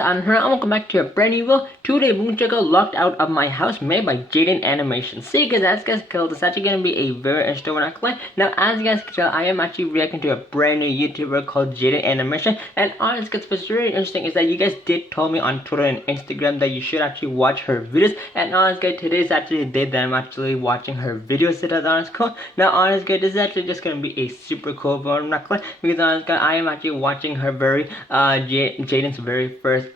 I'm here and welcome back to a brand new video. Today we're going to check out Locked Out of My House made by Jaiden Animation. See guys, as you guys can tell, this is actually going to be a very interesting one. Now as you guys can tell, I am actually reacting to a brand new YouTuber called Jaiden Animation. And honestly, what's really interesting is that you guys did tell me on Twitter and Instagram that you should actually watch her videos. And honestly, today is actually the day that I'm actually watching her videos. So that's honestly cool. Now honestly, this is actually just going to be a super cool video, because honestly, I am actually watching her Jaiden's very first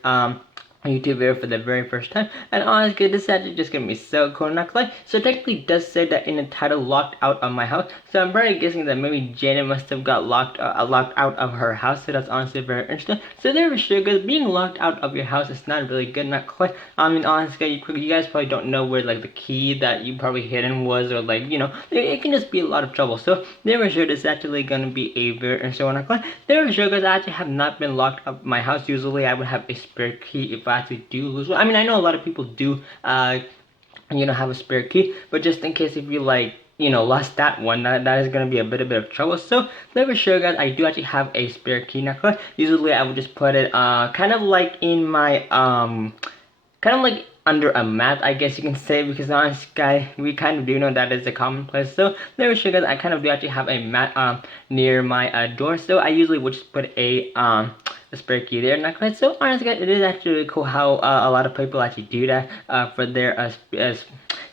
YouTube video for the very first time, and honestly this is actually just gonna be so cool, not gonna lie. So technically it does say that in the title Locked Out of My House, so I'm very guessing that maybe Jaiden must have got locked out of her house, so that's honestly very interesting. So there we sure, because being locked out of your house is not really good, not quite. I mean honestly, you guys probably don't know where like the key that you probably hidden was, or like, you know, it can just be a lot of trouble. So there we sure, this is actually gonna be a very interesting one, not gonna lie. There we sure, because I actually have not been locked up my house. Usually I would have a spare key if I actually do lose one. I mean, I know a lot of people do have a spare key, but just in case if you like, lost that one, that is gonna be a bit of trouble. So let me show you guys, I do actually have a spare key necklace. Usually I would just put it kind of like in my kind of like under a mat, I guess you can say, because honestly guys, we kind of do know that is a common place. So let me show you guys, I kind of do actually have a mat near my door, so I usually would just put a spare key there, not quite. So honestly guys, it is actually really cool how a lot of people actually do that for their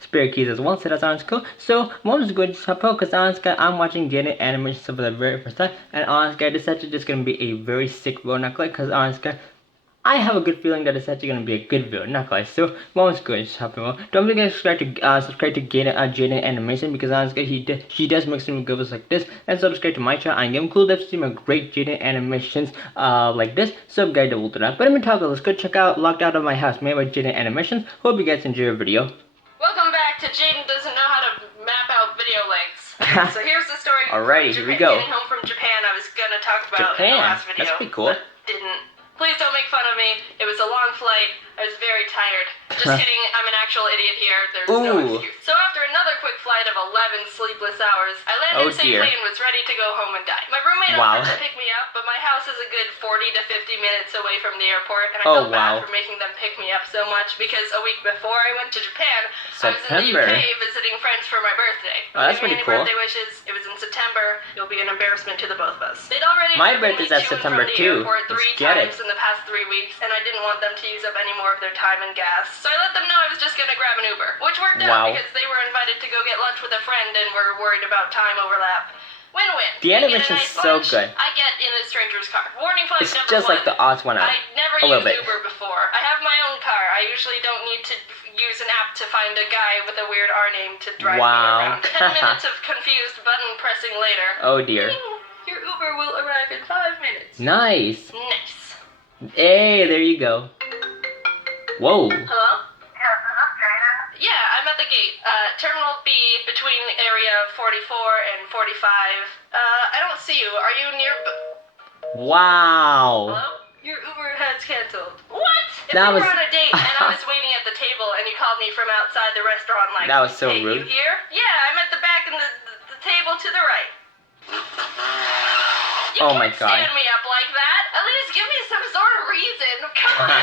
spare keys as well, so that sounds cool. So I'm just going to support, because honestly I'm watching Jaiden Animation for the very first time, and honestly this is actually just gonna be a very sick video, not quite, because honestly I have a good feeling that it's actually gonna be a good video, not quite. So mom's good, don't forget to subscribe to Jaiden Animation, because honestly she does make some videos like this, and subscribe to my channel. I am cool to see my great Jaiden Animations like this. So guys, will do that. But let me talk. Let's go check out Locked Out of My House made by Jaiden Animations. Hope you guys enjoy your video. Welcome back to Jaiden Doesn't Know How to Map Out Video Links. So here's the story. Alrighty, here we go. Getting home from Japan, I was gonna talk about Japan. in the last video. That's pretty cool. But didn't. Please don't make fun of me. It was a long flight. I was very tired. Just kidding, I'm an actual idiot here. There's no excuse. So after another quick flight of 11 sleepless hours, I landed safely and was ready to go home and die. My roommate offered to pick me up, but my house is a good 40 to 50 minutes away from the airport, and I felt bad for making them pick me up so much, because a week before I went to Japan, I was in the UK visiting friends for my birthday. Oh, that's pretty cool. Birthday wishes. It was in September. It'll be an embarrassment to the both of us. They'd already my birthday's at September too. Three times in the past 3 weeks, and I didn't want them to use up any more of their time and gas. So I let them know I was just gonna grab an Uber, which worked out because they were invited to go get lunch with a friend and were worried about time overlap. Win-win. The animation's so good. I get in a stranger's car. Warning flag it's number just 1. Like the odds went out. I never used Uber before. I have my own car. I usually don't need to use an app to find a guy with a weird R name to drive me around. 10 minutes of confused button pressing later. Oh dear. Your Uber will arrive in 5 minutes. Nice. Nice. Hey, there you go. Whoa. Hello? Yes, is this Jaiden? Yeah, I'm at the gate. Terminal B, between area 44 and 45. I don't see you. Are you near... Wow. Hello? Your Uber has canceled. What? If That we was... were on a date and I was waiting at the table and you called me from outside the restaurant like... That was so hey, rude. You here? Yeah, I'm at the back in the table to the right. You oh my god. Stand me up like that. At least give me some sort of reason. Come on,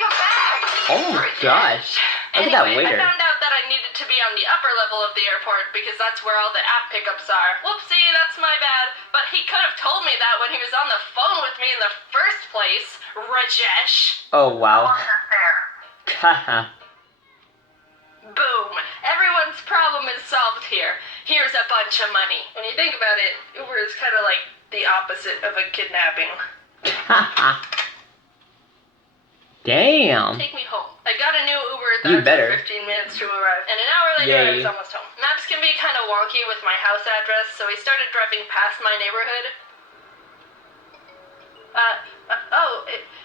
come back. Oh my gosh. Look at that waiter. I found out that I needed to be on the upper level of the airport because that's where all the app pickups are. Whoopsie, that's my bad. But he could have told me that when he was on the phone with me in the first place, Rajesh. Oh wow. Haha. Boom. Everyone's problem is solved here. Here's a bunch of money. When you think about it, Uber is kind of like the opposite of a kidnapping. Damn. Take me home. I got a new Uber that took 15 minutes to arrive, and an hour later I was almost home. Maps can be kind of wonky with my house address, so we started driving past my neighborhood.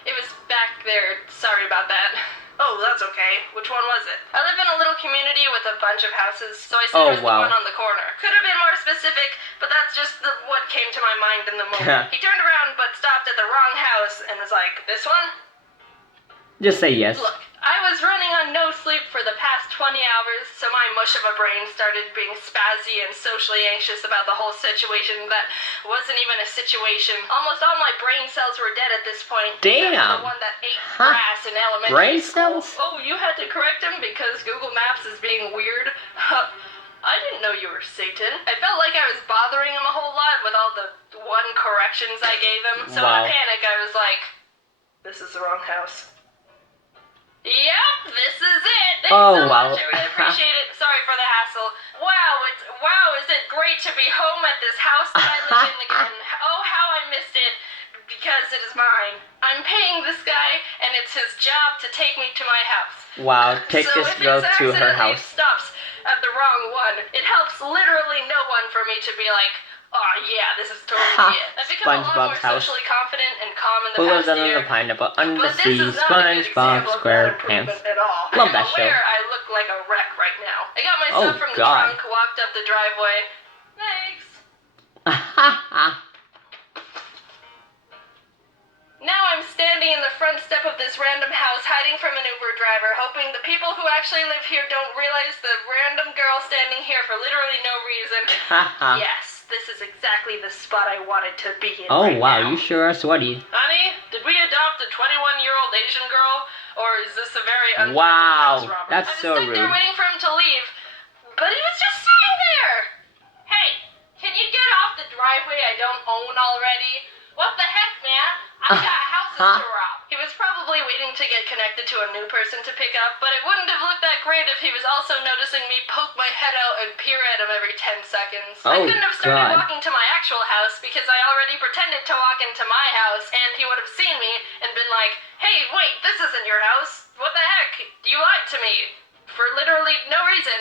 It was back there. Sorry about that. Oh, that's okay. Which one was it? I live in a little community with a bunch of houses, so I said it was the one on the corner. Could have been more specific, but that's just what came to my mind in the moment. He turned around but stopped at the wrong house and was like, this one? Just say yes. Look, I was running on no sleep for the past 20 hours, so my mush of a brain started being spazzy and socially anxious about the whole situation that wasn't even a situation. Almost all my brain cells were dead at this point. Damn. Except for the one that ate grass in elementary Brain school. cells? Oh, you had to correct him because Google Maps is being weird? I didn't know you were Satan. I felt like I was bothering him a whole lot with all the one corrections I gave him. So Wow. in a panic, I was like, this is the wrong house. Yep, this is it. Thanks Oh, so wow. much. I really appreciate it. Sorry for the hassle. Wow, is it great to be home at this house that I live in again. Oh, how I missed it. Because it is mine. I'm paying this guy, and it's his job to take me to my house. Wow, take So this if girl it to her accidentally house. stops at the wrong one, it helps literally no one for me to be like, oh yeah, this is totally it. I've become a lot more SpongeBob's house. socially confident and calm in the Who past lives under year. the pineapple under the But this sea? is not a good SpongeBob example of SquarePants. improvement at all. Love I'm that show. aware I look like a wreck right now. I got my stuff from the God. trunk, walked up the driveway. Thanks. Now I'm standing in the front step of this random house, hiding from an Uber driver, hoping the people who actually live here don't realize the random girl standing here for literally no reason. Yes, this is exactly the spot I wanted to be in. Oh right wow, now. you sure are sweaty. Honey, did we adopt a 21-year-old Asian girl, or is this a very unfriendly Wow, house robber? that's I was so stuck there rude. waiting for him to leave, but he was just sitting there. Hey, can you get off the driveway I don't own already? What the heck, man? I got houses to rob. He was probably waiting to get connected to a new person to pick up, but it wouldn't have looked that great if he was also noticing me poke my head out and peer at him every 10 seconds. I Oh, couldn't have started God. walking to my actual house because I already pretended to walk into my house, and he would have seen me and been like, hey, wait, this isn't your house. What the heck? You lied to me. For literally no reason.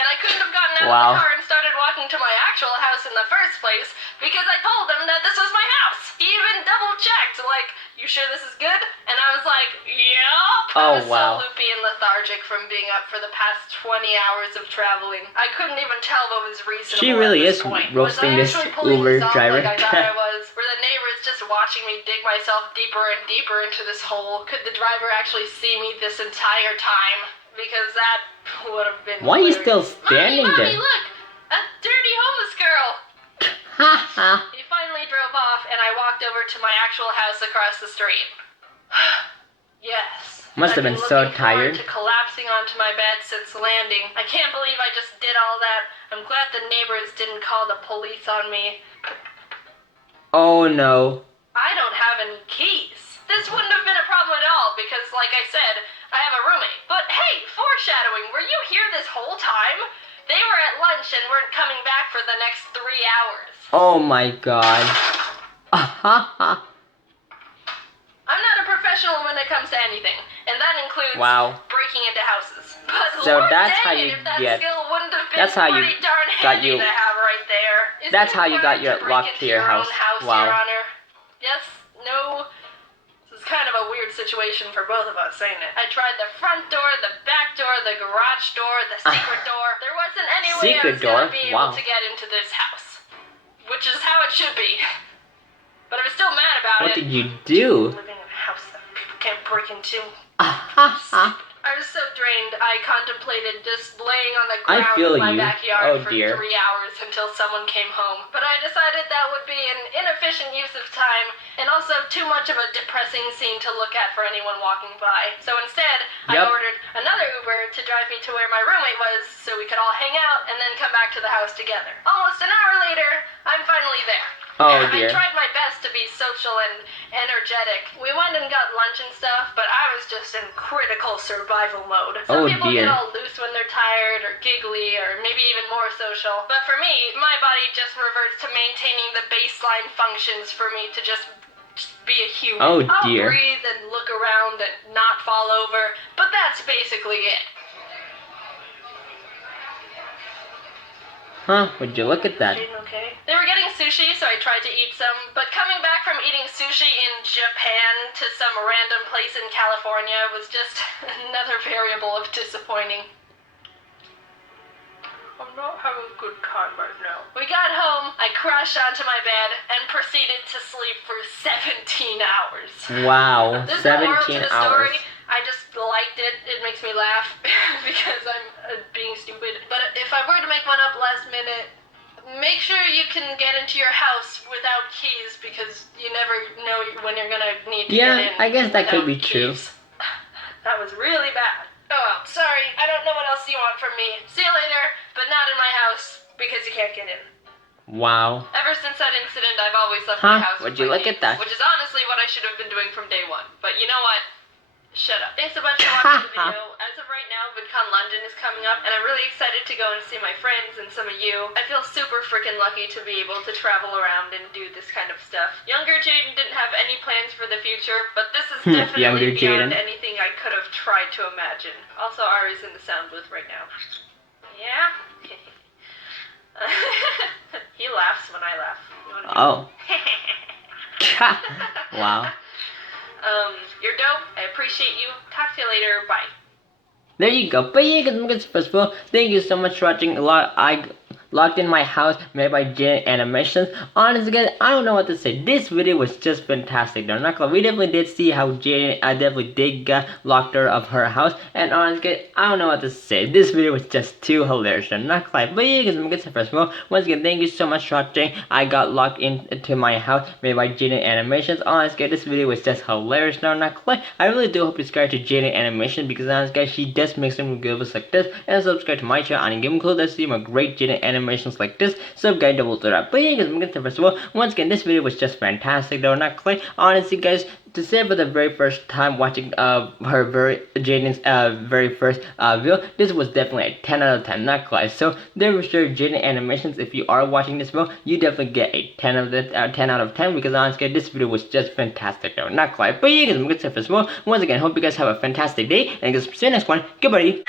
And I couldn't have gotten out Wow. of the car and started walking to my actual house in the first place because I told him that this was my house. He even double checked, like, you sure this is good? And I was like, yup. Oh, I was wow. so loopy and lethargic from being up for the past 20 hours of traveling. I couldn't even tell what was reasonable. She really at this is point. roasting was this I actually pulling Uber this off driver. like I thought I was? Were the neighbors just watching me dig myself deeper and deeper into this hole? Could the driver actually see me this entire time? Because that would have been Why are you hilarious. still standing Mommy, there? look! A dirty homeless girl! He finally drove off, and I walked over to my actual house across the street. Yes. Must have I've been so looking forward tired. to collapsing onto my bed since landing. I can't believe I just did all that. I'm glad the neighbors didn't call the police on me. Oh no. I don't have any keys. This wouldn't have been a problem at all because, like I said, I have a roommate. But hey, foreshadowing, were you here this whole time? They were at lunch and weren't coming back for the next 3 hours. Oh my god. I'm not a professional when it comes to anything, and that includes Wow. breaking into houses. But So Lord that's dang how it, you if that get- skill wouldn't have been that's how you pretty darn got handy you- to have right there. Is That's it how you got required your to break lock into to your own house. Your Wow. Honor? Yes? No? This is kind of a weird situation for both of us, ain't it? I tried the front door, the back door, the garage door, the secret door. There wasn't any way I Secret was going door? to be Wow. able to get into this house. Which is how it should be. But I was still mad about What it. did you do? Living in a house that people can't break into. I I was so drained, I contemplated just laying on the ground feel in my you. backyard Oh, for dear. 3 hours until someone came home. But I decided that would be an inefficient use of time, and also too much of a depressing scene to look at for anyone walking by. So instead, Yep. I ordered another Uber to drive me to where my roommate was, so we could all hang out and then come back to the house together. Almost an hour later, I'm finally there. Oh, dear. I tried my best to be social and energetic. We went and got lunch and stuff, but I was just in critical survival mode. Some Oh, people dear. get all loose when they're tired or giggly or maybe even more social. But for me, my body just reverts to maintaining the baseline functions for me to just be a human. Oh, I'll dear. breathe and look around and not fall over, but that's basically it. Huh? Would you look at that? Jaiden okay? They were getting sushi, so I tried to eat some, but coming back from eating sushi in Japan to some random place in California was just another variable of disappointing. I'm not having a good time right now. We got home, I crashed onto my bed, and proceeded to sleep for 17 hours. Wow. There's no moral to 17 the hours. story. I just liked it. It makes me laugh because I'm being stupid. But if I were to make one up last minute, make sure you can get into your house without keys because you never know when you're gonna need to get in. Yeah, I guess that could be true. keys. That was really bad. Oh well, sorry. I don't know what else you want from me. See you later, but not in my house because you can't get in. Wow. Ever since that incident, I've always left my house Would with you my look keys, at that? which is honestly what I should have been doing from day one. But you know what? Shut up. Thanks a bunch for watching the video. As of right now, VidCon London is coming up, and I'm really excited to go and see my friends and some of you. I feel super freaking lucky to be able to travel around and do this kind of stuff. Younger Jaiden didn't have any plans for the future, but this is definitely beyond anything I could have tried to imagine. Also, Ari's in the sound booth right now. Yeah? He laughs when I laugh. You wanna Oh. Wow. You're dope. I appreciate you. Talk to you later. Bye. There you go. But yeah, guys, first of all, thank you so much for watching. I locked in my house made by Jaiden Animations. Honestly, guys, I don't know what to say. This video was just fantastic. Though, not gonna lie, we definitely did see how Jaiden, I definitely did locked her of her house. And honestly, guys, I don't know what to say. This video was just too hilarious. Though, not gonna lie. But yeah, guys, first of all, once again, thank you so much for watching. I got locked into my house made by Jaiden Animations. Honestly, guys, this video was just hilarious. Now, not gonna lie, I really do hope you subscribe to Jaiden Animations because honestly, guys, she does make some videos like this. And subscribe to my channel and give me cool to see more great Jaiden Animations like this. So guys, double to that. But yeah, guys, I'm gonna say first of all, once again, this video was just fantastic. Though, not gonna lie, honestly, guys, to say for the very first time watching Jaiden's very first video, this was definitely a 10 out of 10, not gonna lie. So there for sure, Jaiden Animations, if you are watching this video, you definitely get a 10 out of 10 because honestly, this video was just fantastic. Though, not gonna lie. But yeah, guys, I'm gonna say first of all, once again, hope you guys have a fantastic day and guys, see you next one. Goodbye.